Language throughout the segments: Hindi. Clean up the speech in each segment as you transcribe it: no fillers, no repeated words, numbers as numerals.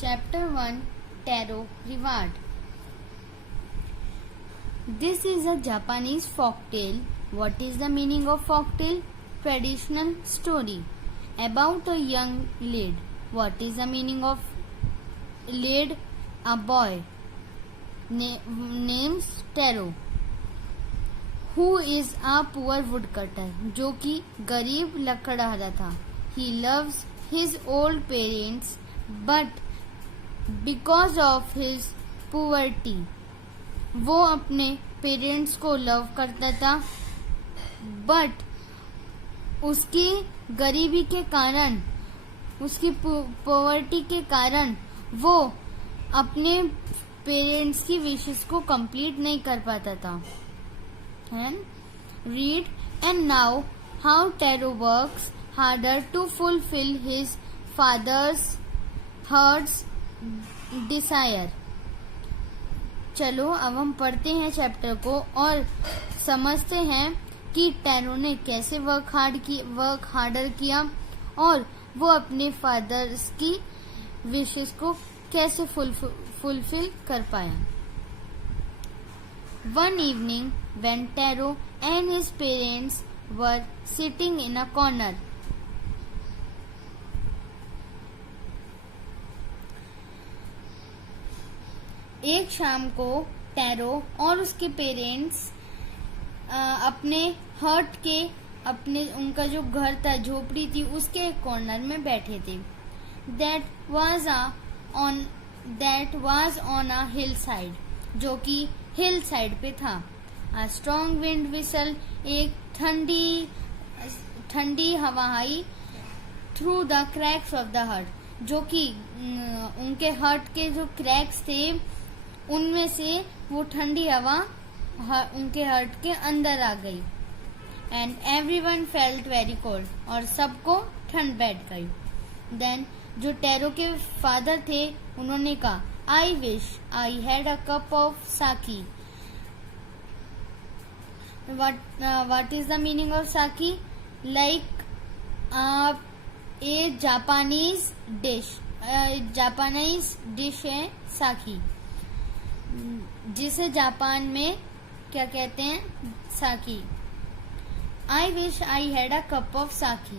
Chapter 1 Taro Reward. This is a Japanese folktale. What is the meaning of folktale? Traditional story about a young lad. What is the meaning of lad? A boy names Taro, who is a poor woodcutter, जो कि गरीब लकड़हारा था. He loves his old parents, but because of his poverty, वो अपने पेरेंट्स को लव करता था, बट उसकी गरीबी के कारण, उसकी पॉवर्टी के कारण वो अपने पेरेंट्स की विशेस को कंप्लीट नहीं कर पाता था. And read and now how Taro works harder to fulfil his father's heart's desire. चलो अब हम पढ़ते हैं चैप्टर को और समझते हैं कि टेरो ने कैसे वर्क हार्डर किया और वो अपने फादर्स की विशेस को कैसे फुलफिल कर पाया. One evening when Taro and his parents were sitting in a corner, एक शाम को टेरो और उसके पेरेंट्स अपने हर्ट के उनका जो घर था, झोपड़ी थी, उसके एक कॉर्नर में बैठे थे. That was on a hillside, जो कि हिल साइड पे था. A strong wind whistle, एक ठंडी हवा आई through the cracks of the hut, जो कि उनके हट के जो क्रैक्स थे उनमें से वो ठंडी हवा उनके हट के अंदर आ गई. And everyone felt very cold, और सबको ठंड बैठ गई. देन जो टेरो के फादर थे उन्होंने कहा, आई wish I had a cup of साकी. what is the meaning of sake? Like a Japanese dish है साकी, जिसे जापान में क्या कहते हैं, sake. I wish I had a cup of sake.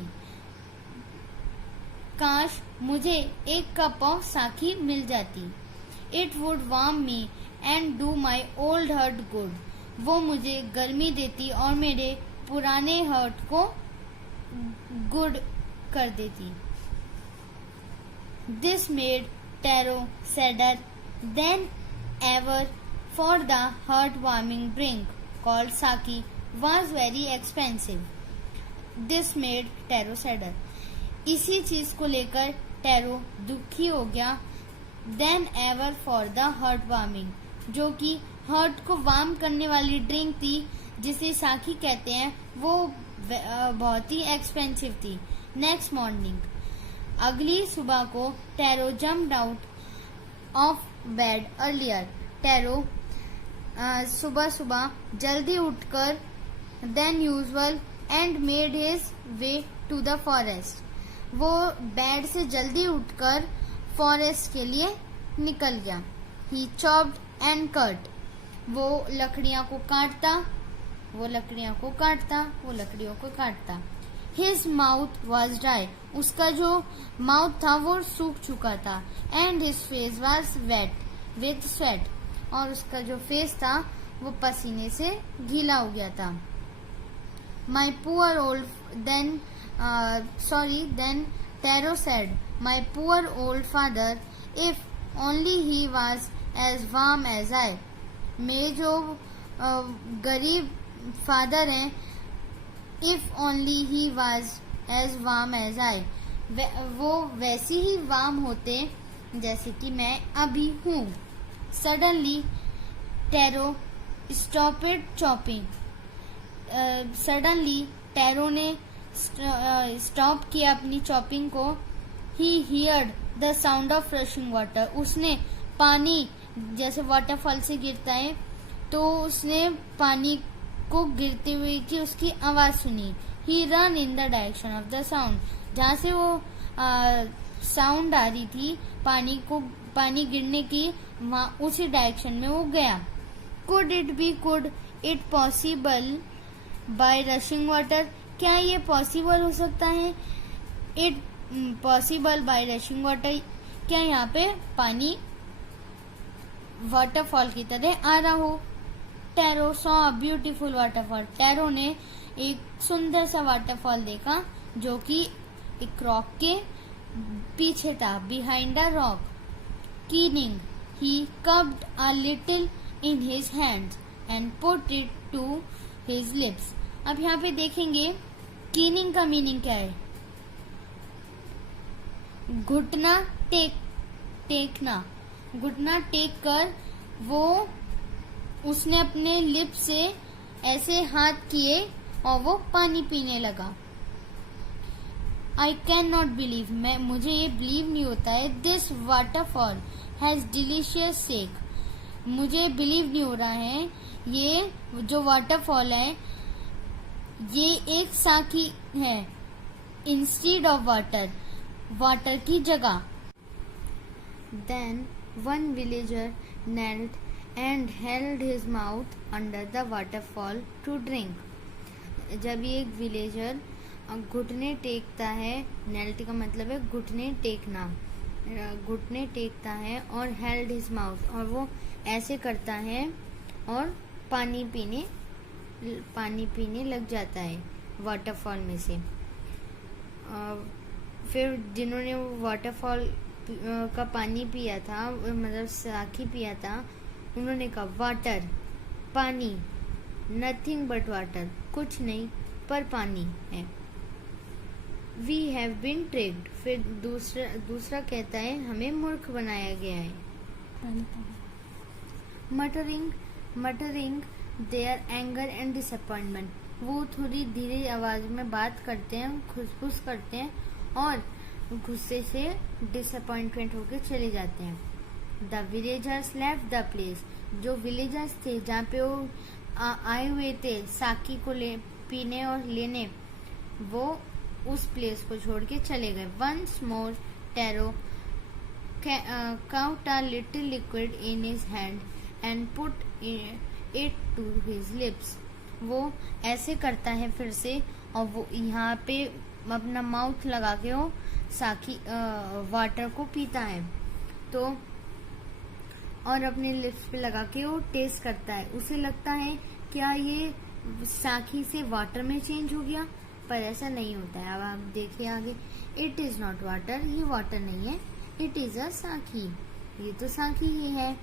काश मुझे एक कप ऑफ साकी मिल जाती. It would warm me and do my old heart good. वो मुझे गर्मी देती और मेरे पुराने हर्ट को गुड कर देती. This made tarot sadder then ever, for the heart-warming drink called sake was very expensive. This made Taro sadder. इसी चीज को लेकर टेरो दुखी हो गया. Then ever for the heart-warming, जो कि हर्ट को वार्म करने वाली ड्रिंक थी, जिसे साकी कहते हैं, वो बहुत ही एक्सपेंसिव थी. नेक्स्ट मॉर्निंग, अगली सुबह को Taro jumped out of bed earlier. Taro सुबह सुबह जल्दी उठकर than usual and made his way to the forest. वो बेड से जल्दी उठकर फॉरेस्ट के लिए निकल गया. He chopped and cut. वो लकड़ियों को काटता. His mouth was dry. उसका जो माउथ था वो सूख चुका था. And his face was wet with sweat. और उसका जो फेस था वो पसीने से गीला हो गया था. My poor old then Taro said, my poor old father, if only he was as warm as I. मेरे जो गरीब फादर हैं, if only he was as warm as I, वो वैसे ही वार्म होते जैसे कि मैं अभी हूँ. Suddenly Taro stopped chopping. Suddenly Taro ने स्टॉप किया अपनी चॉपिंग को. He heard the sound of rushing water. उसने पानी जैसे वाटरफॉल से गिरता है, तो उसने पानी को गिरते हुए की उसकी आवाज सुनी. He ran in the direction of the sound. जहाँ से वो साउंड आ रही थी पानी गिरने की, वहां उसी डायरेक्शन में वो गया। Could it possible by rushing water, क्या ये पॉसिबल हो सकता है? It possible by rushing water, क्या यहाँ पे पानी वाटरफॉल की तरह आ रहा हो? Tarot saw a beautiful waterfall, tarot ने एक सुंदर सा वाटरफॉल देखा जो कि एक रॉक के पीछे था, behind a rock. Kneeling, he cupped a little in his hands and put it to his lips. अब यहाँ पे देखेंगे कीनिंग का मीनिंग क्या है। घुटना टेकना, घुटना टेक कर वो उसने अपने लिप से ऐसे हाथ किए और वो पानी पीने लगा। आई कैन नॉट बिलीव, मुझे ये बिलीव नहीं होता है। This waterfall has delicious shake, मुझे बिलीव नहीं हो रहा है ये जो वाटरफॉल है ये एक साकी है इंस्टीड ऑफ वाटर की जगह। Then one villager knelt and held his mouth under the waterfall to drink. जब ये एक विलेजर घुटने टेकता है, नेल्ट का मतलब है घुटने टेकना, घुटने टेकता है और हेल्ड हिज माउथ, और वो ऐसे करता है और पानी पीने लग जाता है वाटरफॉल में से। फिर जिन्होंने वो वाटरफॉल का पानी पिया था, मतलब साकी पिया था, उन्होंने कहा वाटर, पानी, नथिंग बट वाटर, कुछ नहीं पर पानी है। वी हैव बीन ट्रिक्ड, फिर दूसरा कहता है हमें मूर्ख बनाया गया है। Muttering their anger and disappointment, वो थोड़ी धीरे आवाज में बात करते हैं, खुसफुस करते हैं और गुस्से से डिसअपॉइंटमेंट होकर चले जाते हैं। The villagers left the place, जो विलेजर्स थे जहाँ पे वो आए हुए थे साकी को पीने और लेने, वो उस प्लेस को छोड़ के चले गए। Once more Taro caught a little liquid in his hand and put it to his lips, वो ऐसे करता है फिर से और वो यहाँ पे अपना माउथ लगा के वो साकी वाटर को पीता है, तो और अपने लिप्स पे लगा के वो टेस्ट करता है। उसे लगता है क्या ये साकी से वाटर में चेंज हो गया, पर ऐसा नहीं होता है। अब आप देखिए आगे, इट इज नॉट वाटर, ये वाटर नहीं है, इट इज अ साकी, ये तो साकी ही है।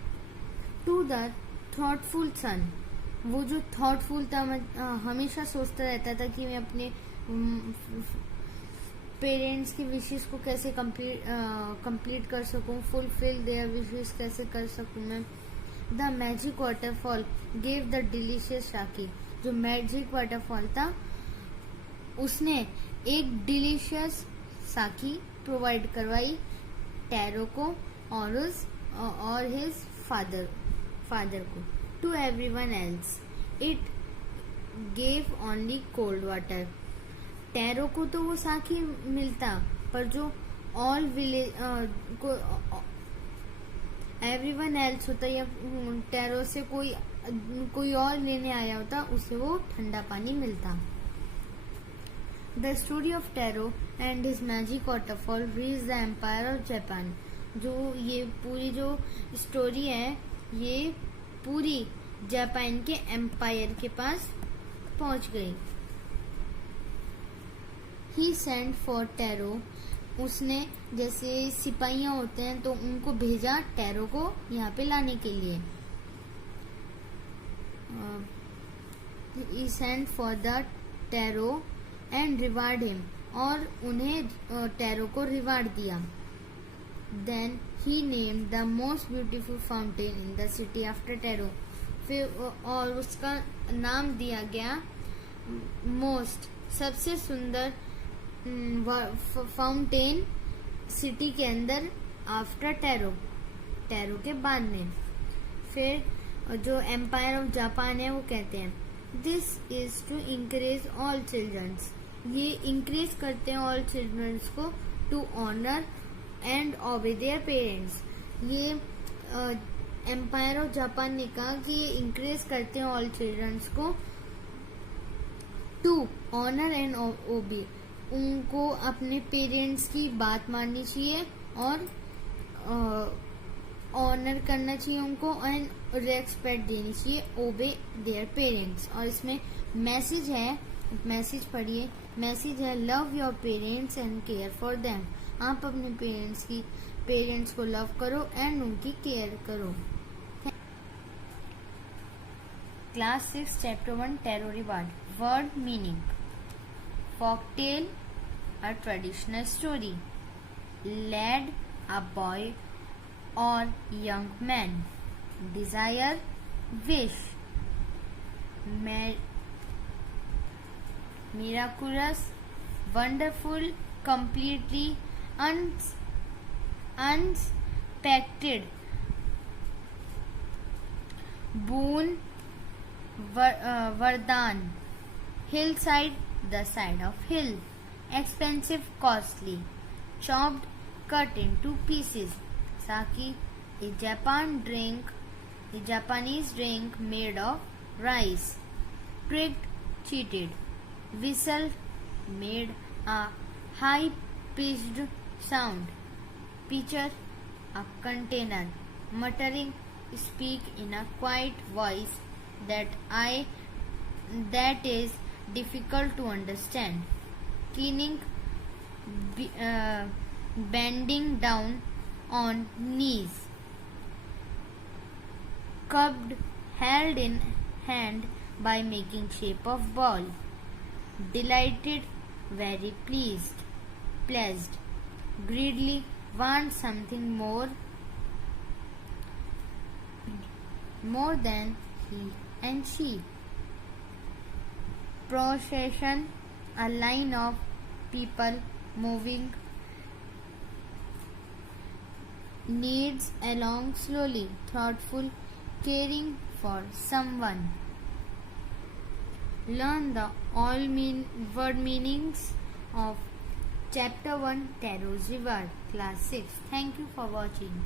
टू द थॉटफुल सन, वो जो थॉटफुल था, हमेशा सोचता रहता था कि मैं अपने पेरेंट्स की विशेस को कैसे कंप्लीट कर सकूं, फुलफिल देयर विशेस कैसे कर सकूं मैं। The magic waterfall gave the delicious साकी, जो मैजिक वाटरफॉल था उसने एक डिलीशियस साकी प्रोवाइड करवाई टैरो को और हिज फादर को। To everyone else it gave only cold water, Taro को तो वो साकी मिलता, पर जो ऑल विलेज को एवरीवन एल्स होता या टैरो से कोई और लेने आया होता, उसे वो ठंडा पानी मिलता। The story of Taro and his magic waterfall reach the empire of Japan, जो ये पूरी जो स्टोरी है ये पूरी जापान के एम्पायर के पास पहुंच गई। ही सेंट फॉर टैरो, उसने जैसे सिपाहियां होते हैं तो उनको भेजा टैरो को यहाँ पे लाने के लिए। He sent for the Taro and reward him, और उन्हें टैरो को रिवार्ड दिया। Then he named the most beautiful fountain in the city after Taro, फिर और उसका नाम दिया गया मोस्ट, सबसे सुंदर फाउंटेन सिटी के अंदर आफ्टर टैरो के बाद में। फिर जो एम्पायर ऑफ जापान है वो कहते हैं this is to encourage all childrens, ये इंक्रेज करते हैं ऑल चिल्ड्रंस को to honour and obey their parents. ये एम्पायर ऑफ जापान ने कहा कि ये इंकरेज करते हैं ऑल चिल्ड्रंस को टू ऑनर एंड ओबे, उनको अपने पेरेंट्स की बात माननी चाहिए और ऑनर करना चाहिए उनको एंड रेस्पेक्ट देनी चाहिए, ओबे देयर पेरेंट्स। और इसमें मैसेज है, मैसेज पढ़िए। मैसेज है love your parents and care for them. आप अपने पेरेंट्स को लव करो एंड उनकी केयर करो। Class 6 chapter 1 Taro reward. Word meaning. Folktale a traditional story. Lad a boy or young man. Desire, wish. Miraculous, wonderful, completely unexpected. Boon, Vardhan. Hillside, the side of hill. Expensive, costly. Chopped, cut into pieces. Sake, a Japanese drink made of rice. Tricked, cheated. Whistle, made a high-pitched sound. Pitcher, a container. Muttering, speak in a quiet voice that is difficult to understand. Cleaning, bending down on knees. Cupped, held in hand by making shape of ball. Delighted, very pleased. Greedily, want something more than he and she. Procession, a line of people moving needs along slowly, thoughtful, caring for someone. Learn the all word meanings of chapter 1 Tarot's Reward, class 6. Thank you for watching.